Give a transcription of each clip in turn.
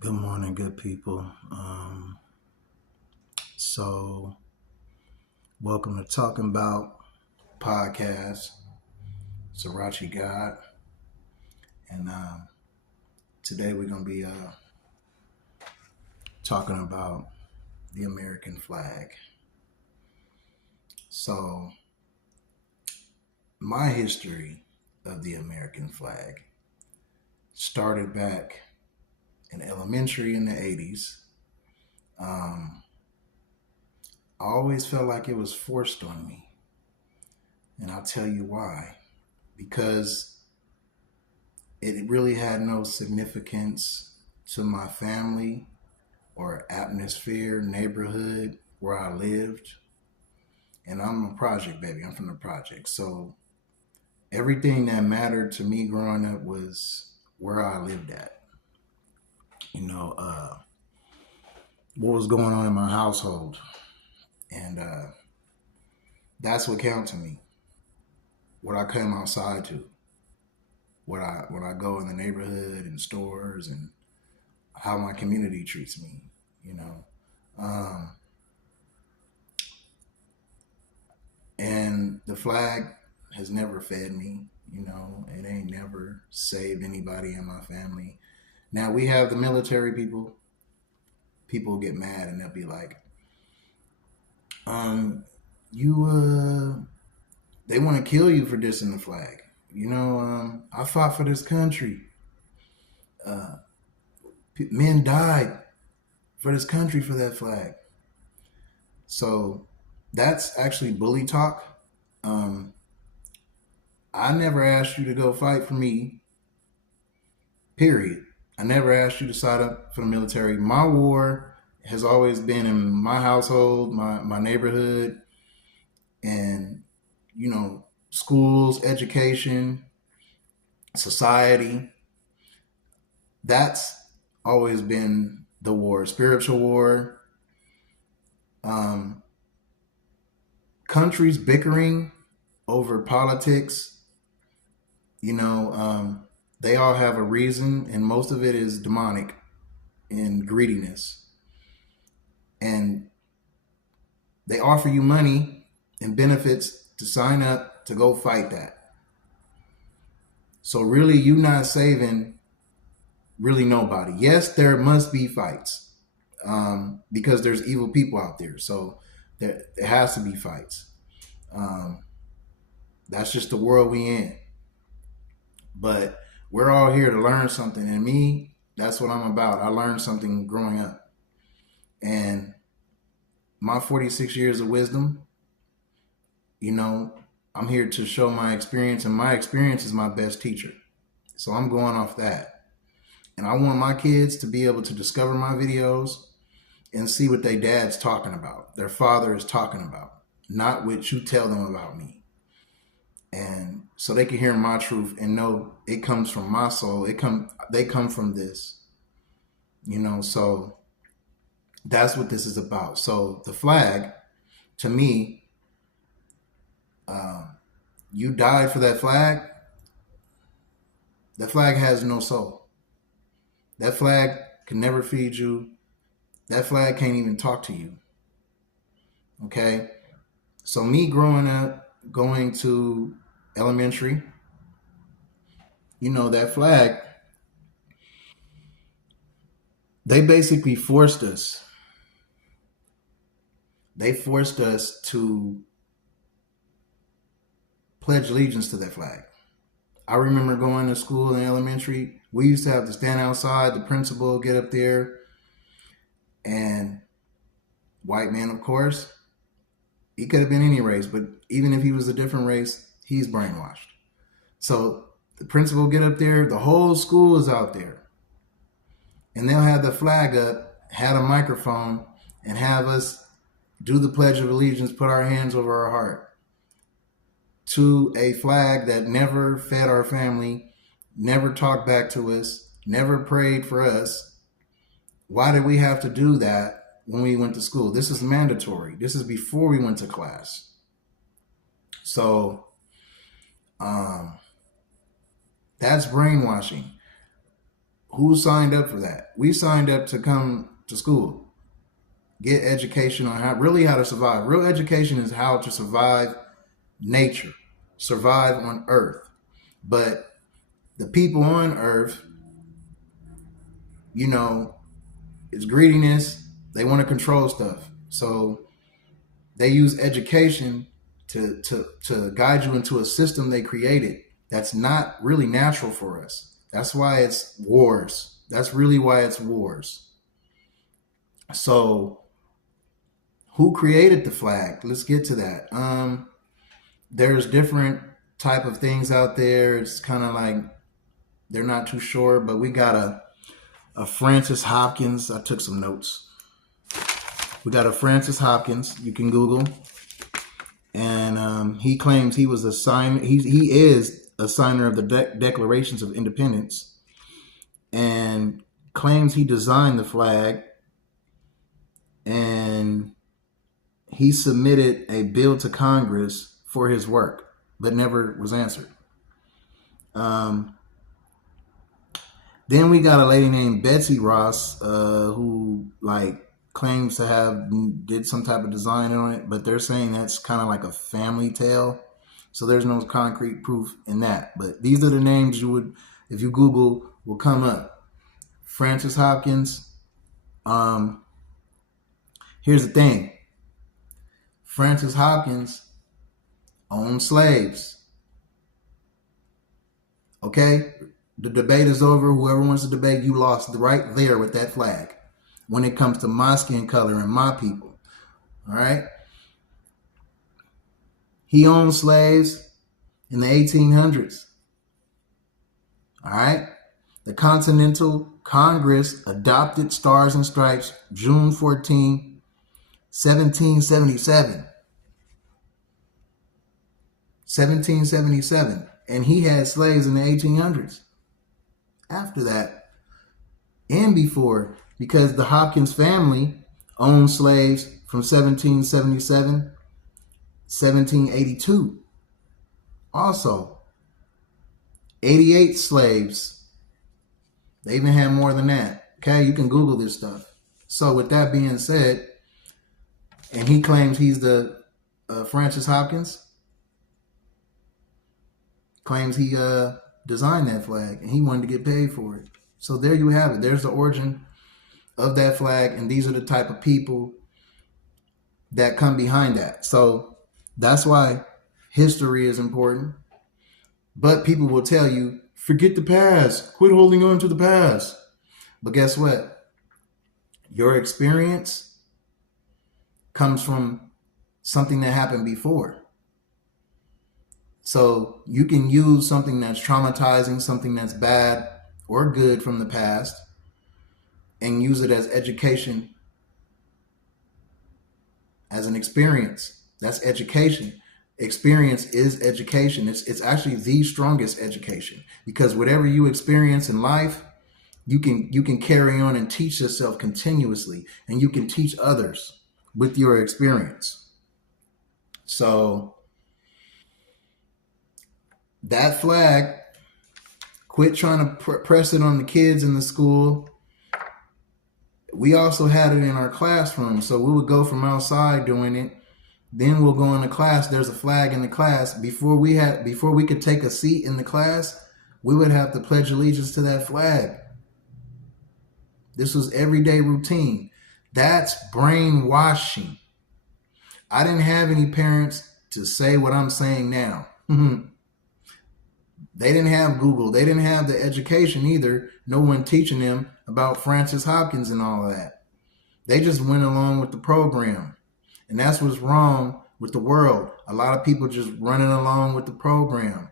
Good morning, good people. So, welcome to Talking About Podcast, Sarachigod, and today we're going to be talking about the American flag. So, my history of the American flag started back in elementary in the 80s. I always felt like it was forced on me. And I'll tell you why. Because it really had no significance to my family or atmosphere, neighborhood where I lived. And I'm a project baby. I'm from the project. So everything that mattered to me growing up was where I lived at. What was going on in my household. And that's what counted to me. What I came outside to. When I go in the neighborhood and stores and how my community treats me, and the flag has never fed me, it ain't never saved anybody in my family. Now we have the military people get mad and they'll be like, they want to kill you for dissing the flag. I fought for this country. Men died for this country for that flag. So that's actually bully talk. I never asked you to go fight for me, period. I never asked you to sign up for the military. My war has always been in my household, my neighborhood, and, schools, education, society. That's always been the war, spiritual war. Countries bickering over politics, they all have a reason, and most of it is demonic and greediness. And they offer you money and benefits to sign up to go fight that. So really, you're not saving really nobody. Yes, there must be fights because there's evil people out there. So there has to be fights. That's just the world we in. But we're all here to learn something. And me, that's what I'm about. I learned something growing up. And my 46 years of wisdom, I'm here to show my experience. And my experience is my best teacher. So I'm going off that. And I want my kids to be able to discover my videos and see what their dad's talking about, their father is talking about, not what you tell them about me. And so they can hear my truth and know it comes from my soul. They come from this, so that's what this is about. So the flag, to me, you died for that flag. That flag has no soul. That flag can never feed you. That flag can't even talk to you. Okay? So me growing up, going to elementary, that flag, they basically forced us. They forced us to pledge allegiance to that flag. I remember going to school in elementary. We used to have to stand outside, the principal get up there, and white man, of course, he could have been any race, but even if he was a different race, he's brainwashed. So the principal get up there, the whole school is out there, and they'll have the flag up, have a microphone, and have us do the Pledge of Allegiance, put our hands over our heart to a flag that never fed our family, never talked back to us, never prayed for us. Why did we have to do that when we went to school? This is mandatory. This is before we went to class. So that's brainwashing. Who signed up for that? We signed up to come to school, get education on how to survive. Real education is how to survive nature, survive on Earth. But the people on Earth, you know, it's greediness. They want to control stuff. So they use education to guide you into a system they created that's not really natural for us. That's why it's wars. That's really why it's wars. So who created the flag? Let's get to that. There's different type of things out there. It's kind of like they're not too sure, but we got a Francis Hopkins. I took some notes. We got a Francis Hopkins. You can Google, and he claims he was a sign. He is a signer of the Declarations of Independence, and claims he designed the flag, and he submitted a bill to Congress for his work, but never was answered. Then we got a lady named Betsy Ross, who like claims to have did some type of design on it, but they're saying that's kind of like a family tale. So there's no concrete proof in that. But these are the names you would, if you Google, will come up. Francis Hopkins. Here's the thing. Francis Hopkins owned slaves. Okay? The debate is over. Whoever wants to debate, you lost right there with that flag when it comes to my skin color and my people. All right? He owned slaves in the 1800s. All right? The Continental Congress adopted Stars and Stripes June 14, 1777. 1777. And he had slaves in the 1800s. After that, and before, because the Hopkins family owned slaves from 1777, 1782. Also, 88 slaves. They even had more than that. Okay, you can Google this stuff. So with that being said, and he claims he's the Francis Hopkins, claims he designed that flag and he wanted to get paid for it. So there you have it. There's the origin of that flag, and these are the type of people that come behind that. So that's why history is important. But people will tell you, forget the past. Quit holding on to the past. But guess what? Your experience comes from something that happened before. So you can use something that's traumatizing, something that's bad or good from the past, and use it as education, as an experience. That's education. Experience is education. It's actually the strongest education, because whatever you experience in life, you can carry on and teach yourself continuously, and you can teach others with your experience. So that flag, quit trying to press it on the kids in the school. We also had it in our classroom. So we would go from outside doing it. Then we'll go into class. There's a flag in the class. Before we could take a seat in the class, we would have to pledge allegiance to that flag. This was everyday routine. That's brainwashing. I didn't have any parents to say what I'm saying now. They didn't have Google. They didn't have the education either. No one teaching them about Francis Hopkins and all of that. They just went along with the program. And that's what's wrong with the world. A lot of people just running along with the program.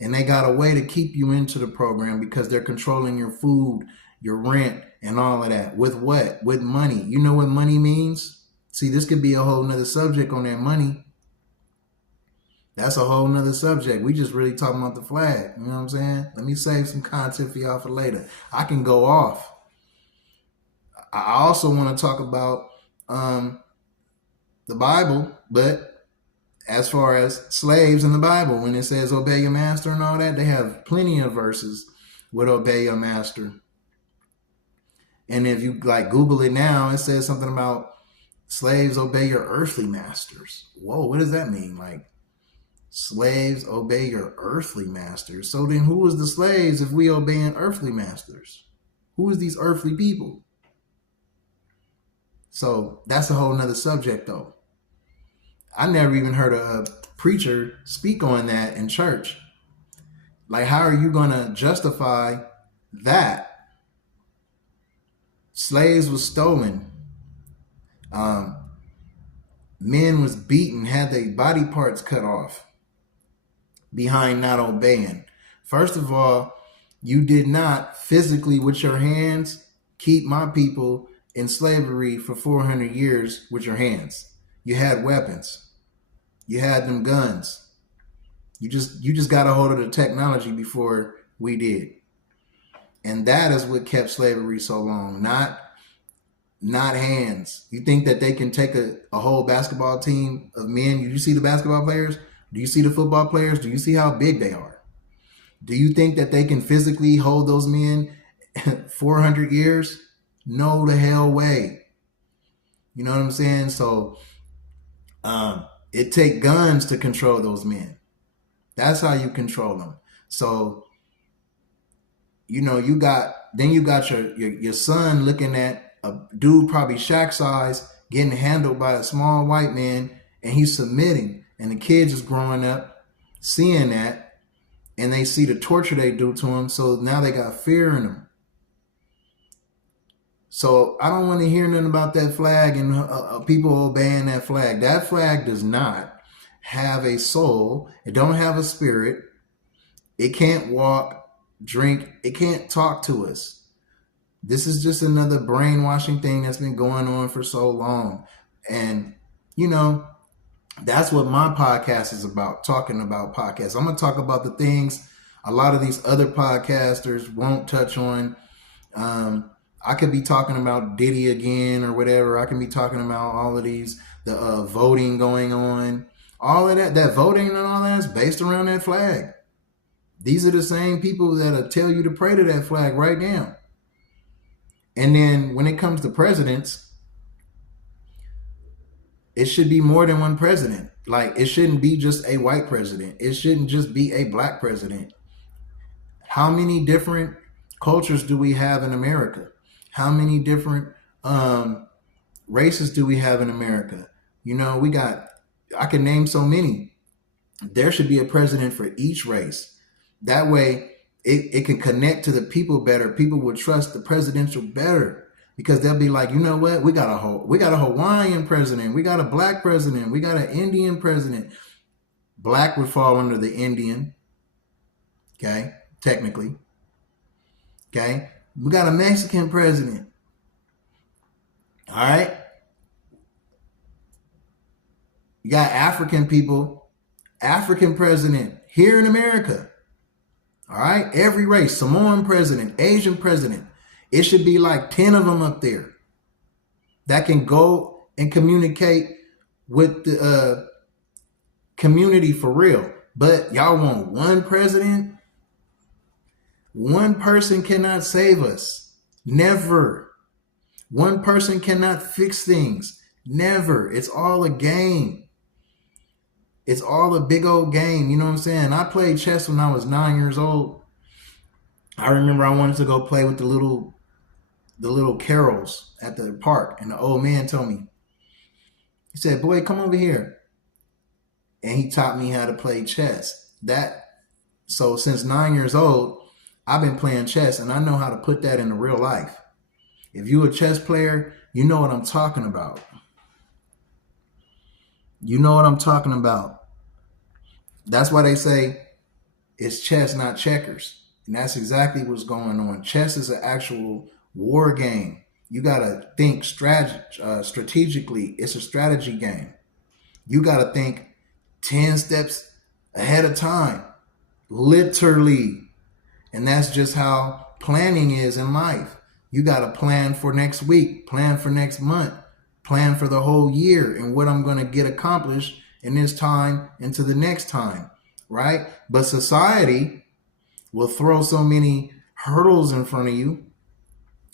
And they got a way to keep you into the program because they're controlling your food, your rent, and all of that. With what? With money. You know what money means? See, this could be a whole nother subject on that money. That's a whole nother subject. We just really talking about the flag. You know what I'm saying? Let me save some content for y'all for later. I can go off. I also want to talk about the Bible, but as far as slaves in the Bible, when it says obey your master and all that, they have plenty of verses with obey your master. And if you like Google it now, it says something about slaves obey your earthly masters. Whoa, what does that mean? Like, slaves obey your earthly masters. So then who is the slaves if we obeying earthly masters? Who is these earthly people? So that's a whole nother subject though. I never even heard a preacher speak on that in church. Like, how are you going to justify that? Slaves was stolen. Men was beaten, had their body parts cut off behind not obeying. First of all, you did not physically with your hands keep my people in slavery for 400 years with your hands. You had weapons. You had them guns. You just got a hold of the technology before we did. And that is what kept slavery so long, not hands. You think that they can take a whole basketball team of men? You see the basketball players? Do you see the football players? Do you see how big they are? Do you think that they can physically hold those men 400 years? No the hell way. You know what I'm saying? So it take guns to control those men. That's how you control them. So, you know, you got your son looking at a dude probably Shaq size getting handled by a small white man, and he's submitting, and the kids is growing up seeing that, and they see the torture they do to him. So now they got fear in them. So I don't want to hear nothing about that flag and people obeying that flag. That flag does not have a soul. It don't have a spirit. It can't walk, drink. It can't talk to us. This is just another brainwashing thing that's been going on for so long. And, you know, that's what my podcast is about, talking about podcasts. I'm going to talk about the things a lot of these other podcasters won't touch on. I could be talking about Diddy again or whatever. I can be talking about all of these, the voting going on. All of that voting and all that is based around that flag. These are the same people that'll tell you to pray to that flag right now. And then when it comes to presidents, it should be more than one president. Like, it shouldn't be just a white president. It shouldn't just be a black president. How many different cultures do we have in America? How many different races do we have in America? You know, I can name so many. There should be a president for each race. That way, it can connect to the people better. People will trust the presidential better because they'll be like, you know what? We got a Hawaiian president. We got a black president. We got an Indian president. Black would fall under the Indian. Okay, technically. Okay, we got a Mexican president. All right. You got African people, African president here in America. All right. Every race, Samoan president, Asian president. It should be like 10 of them up there that can go and communicate with the community for real. But y'all want one president? One person cannot save us. Never. One person cannot fix things. Never. It's all a game. It's all a big old game. You know what I'm saying? I played chess when I was 9 years old. I remember I wanted to go play with the little carols at the park. And the old man told me, he said, boy, come over here. And he taught me how to play chess. So since 9 years old, I've been playing chess, and I know how to put that into real life. If you're a chess player, you know what I'm talking about. You know what I'm talking about. That's why they say it's chess, not checkers. And that's exactly what's going on. Chess is an actual war game. You got to think strategically. It's a strategy game. You got to think 10 steps ahead of time. Literally. And that's just how planning is in life. You got to plan for next week, plan for next month, plan for the whole year and what I'm going to get accomplished in this time into the next time, right? But society will throw so many hurdles in front of you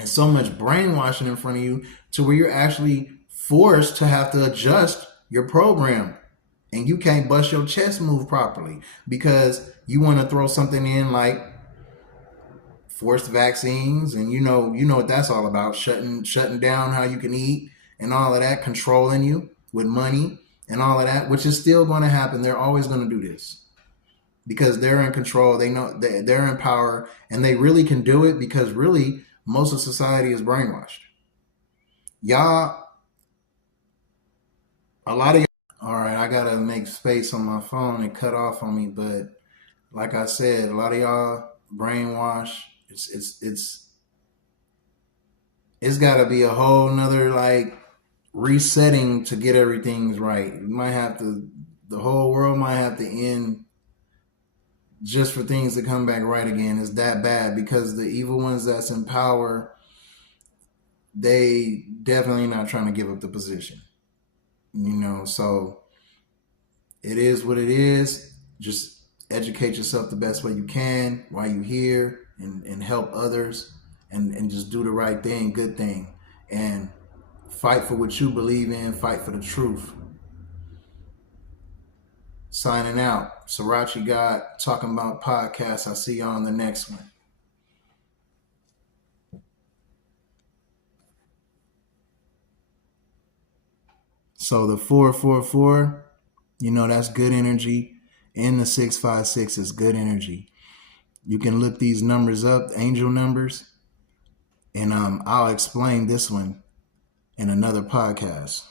and so much brainwashing in front of you to where you're actually forced to have to adjust your program, and you can't bust your chest move properly because you want to throw something in like forced vaccines, and you know what that's all about, shutting down how you can eat and all of that, controlling you with money and all of that, which is still going to happen. They're always going to do this because they're in control. They know they're in power, and they really can do it because really most of society is brainwashed. Y'all, a lot of all right, I gotta make space on my phone. It cut off on me, but like I said, a lot of y'all brainwash. It's got to be a whole nother like resetting to get everything's right. You might have to, the whole world might have to end just for things to come back right again. It's that bad because the evil ones that's in power, they definitely not trying to give up the position. So it is what it is. Just educate yourself the best way you can while you're here, and help others, and just do the right thing, good thing, and fight for what you believe in, fight for the truth. Signing out. Sarachigod, Talking About Podcast. I'll see y'all on the next one. So the 444, that's good energy. And the 656 is good energy. You can look these numbers up, angel numbers, and I'll explain this one in another podcast.